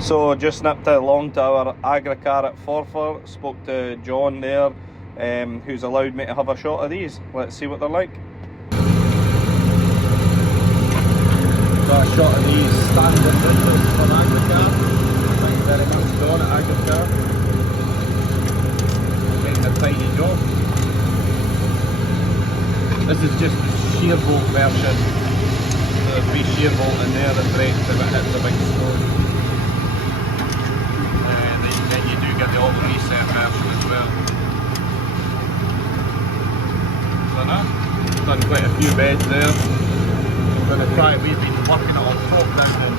So just nipped along to our Agricar at Forfar, spoke to John there, who's allowed me to have a shot of these. Let's see what they're like. Got a shot of these Standen BX from Agricar. Thank you very much, John at Agricar. Making a tiny job. This is just the shear bolt version. So there's 3 shear bolt in there that breaks if it hits a big stone. Then you do get the auto reset version as well. So no, done quite a few beds there. I'm going to try it. We've been working it on top down,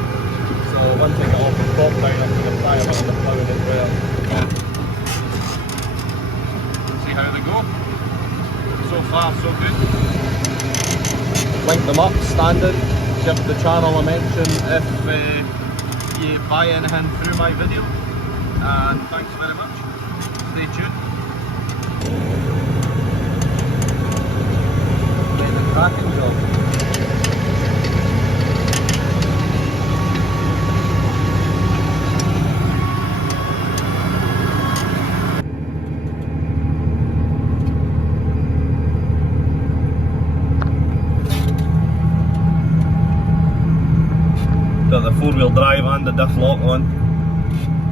so once I get off the top down I'm going to try a bit of the ploughing as well. See how they go. So far so good. Link them up, Standen. Just the channel I mentioned if you buy anything through my video. And thanks very much. Stay tuned. Made a cracking job. Got the 4-wheel drive and the diff lock on.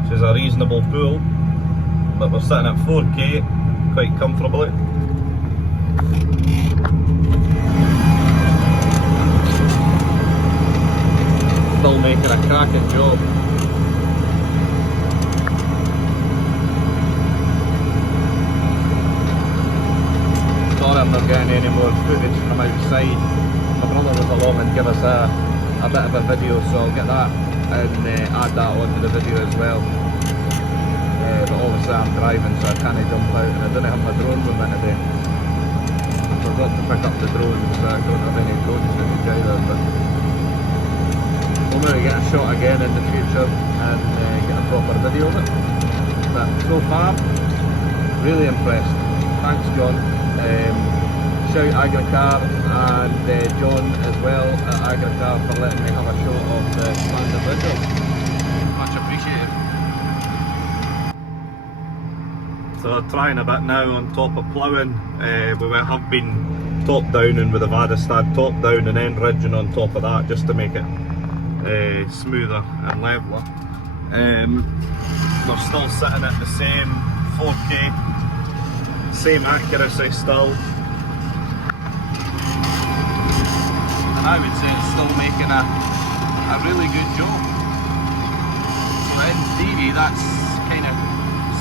Which is a reasonable pull, but we're sitting at 4K quite comfortably. Still making a cracking job. Sorry I'm not getting any more footage from outside. My brother was along and give us a bit of a video, so I'll get that and add that onto the video as well. But obviously I'm driving, so I can't jump out, and I don't have my drone with me today. I forgot to pick up the drone, so I don't have any drone footage either, but we'll maybe get a shot again in the future and get a proper video of it. But so far, really impressed. Thanks John. Shout Agricar and John as well at Agricar for letting me have a shot of the Standen BX. Much appreciated. So trying a bit now on top of ploughing. We have been top down, and with the Vadestad top down and then ridging on top of that just to make it smoother and leveler. We're still sitting at the same 4K, same accuracy still. I would say it's still making a really good job. So in theory that's kind of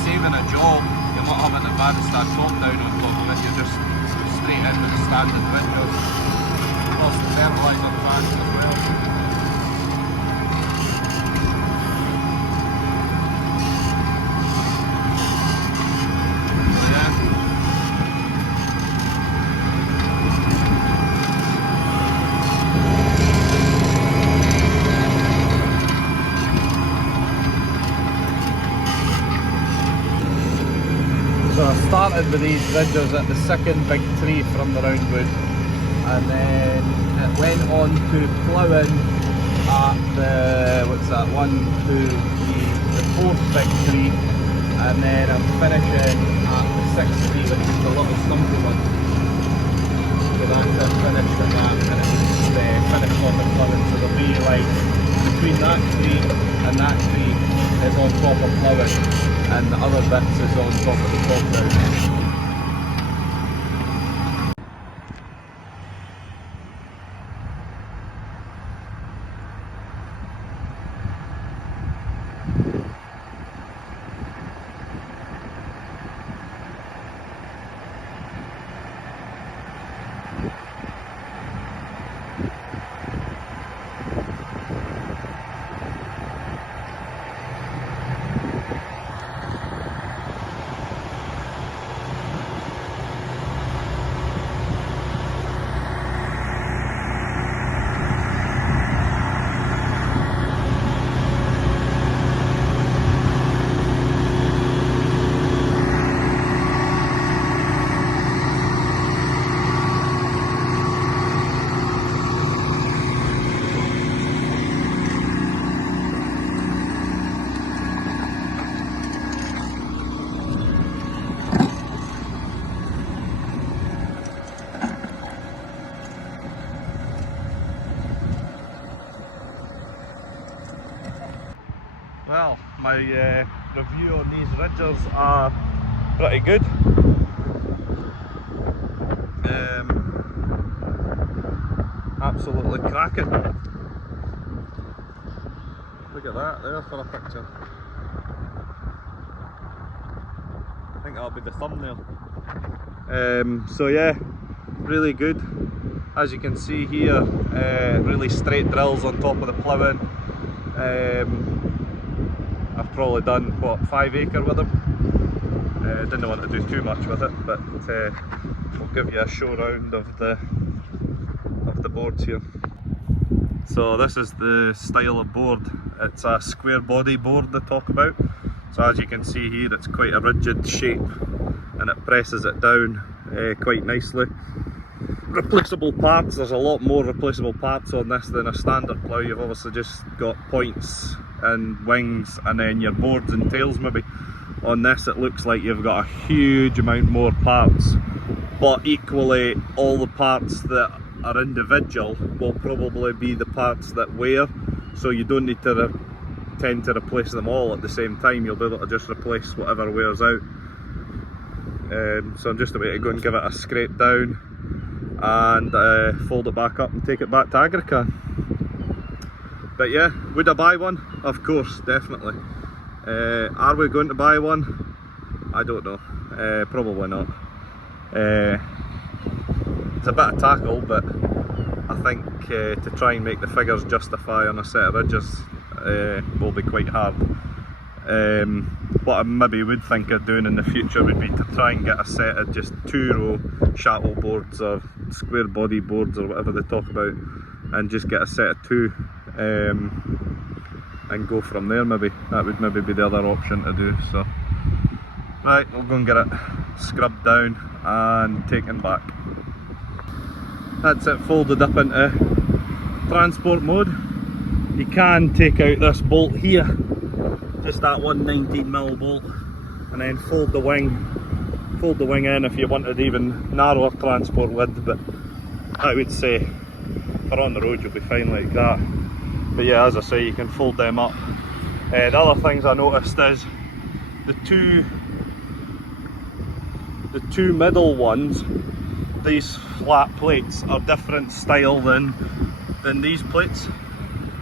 saving a job. You're not having the Vadestad top down on top of it, you're just straight into the Standen BX. Plus the fertiliser plants as well. So I started with these ridges at the second big tree from the roundwood, and then it went on to ploughing at the, what's that, 1, 2, 3, the 4th big tree, and then I'm finishing at the 6th tree, which is the little stumpy one. So that's it, finished at that, and it's finished on the ploughing. So there'll be like, between that tree and that tree is on top of ploughing, and the other bits is on top of the top down. Well, my review on these ridges are pretty good. Absolutely cracking. Look at that there for a picture. I think that'll be the thumbnail. So yeah, really good. As you can see here, really straight drills on top of the ploughing. I've probably done what, 5 acre with them. Didn't want to do too much with it, but we'll give you a show round of the boards here. So this is the style of board. It's a square body board they talk about. So as you can see here, it's quite a rigid shape and it presses it down quite nicely. Replaceable parts, there's a lot more replaceable parts on this than a standard plough. You've obviously just got points and wings and then your boards and tails maybe. On this it looks like you've got a huge amount more parts, but equally all the parts that are individual will probably be the parts that wear, so you don't need to tend to replace them all at the same time. You'll be able to just replace whatever wears out. So I'm just about to go and give it a scrape down and fold it back up and take it back to Agricar. But yeah, would I buy one? Of course, definitely. Are we going to buy one? I don't know. Probably not. It's a bit of tackle, but I think to try and make the figures justify on a set of ridges will be quite hard. What I maybe would think of doing in the future would be to try and get a set of just 2-row shuttle boards or square body boards or whatever they talk about, and just get a set of 2 and go from there. Maybe that would maybe be the other option to do. So right, we'll go and get it scrubbed down and taken back. That's it, folded up into transport mode. You can take out this bolt here, just that 119mm bolt, and then fold the wing in if you wanted even narrower transport width, but I would say for on the road you'll be fine like that. But yeah, as I say, you can fold them up. The other things I noticed is the two middle ones, these flat plates are different style than these plates,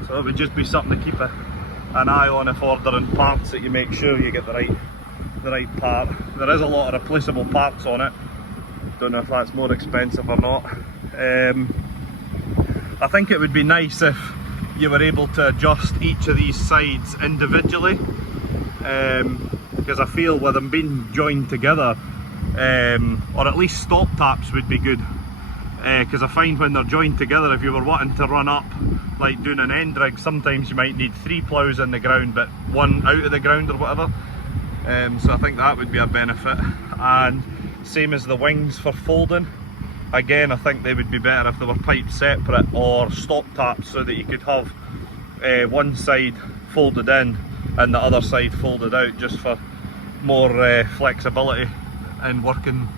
so it would just be something to keep an eye on if ordering parts, that you make sure you get the right part. There is a lot of replaceable parts on it. Don't know if that's more expensive or not. I think it would be nice if you were able to adjust each of these sides individually, because I feel with them being joined together, or at least stop taps would be good, because I find when they're joined together, if you were wanting to run up like doing an end rig, sometimes you might need 3 ploughs in the ground but 1 out of the ground or whatever. So I think that would be a benefit. And same as the wings for folding, again I think they would be better if they were piped separate or stop taps, so that you could have one side folded in and the other side folded out, just for more flexibility and working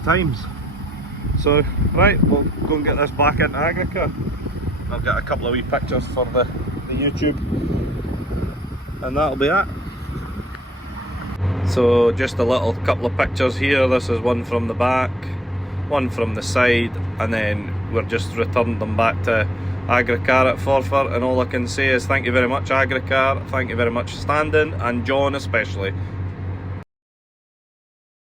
times. So right, we'll go and get this back into Agricar. I'll get a couple of wee pictures for the YouTube, and that'll be it. So just a little couple of pictures here. This is one from the back, one from the side, and then we're just returned them back to Agricar at Forfar, and all I can say is thank you very much Agricar, thank you very much Standen, and John especially.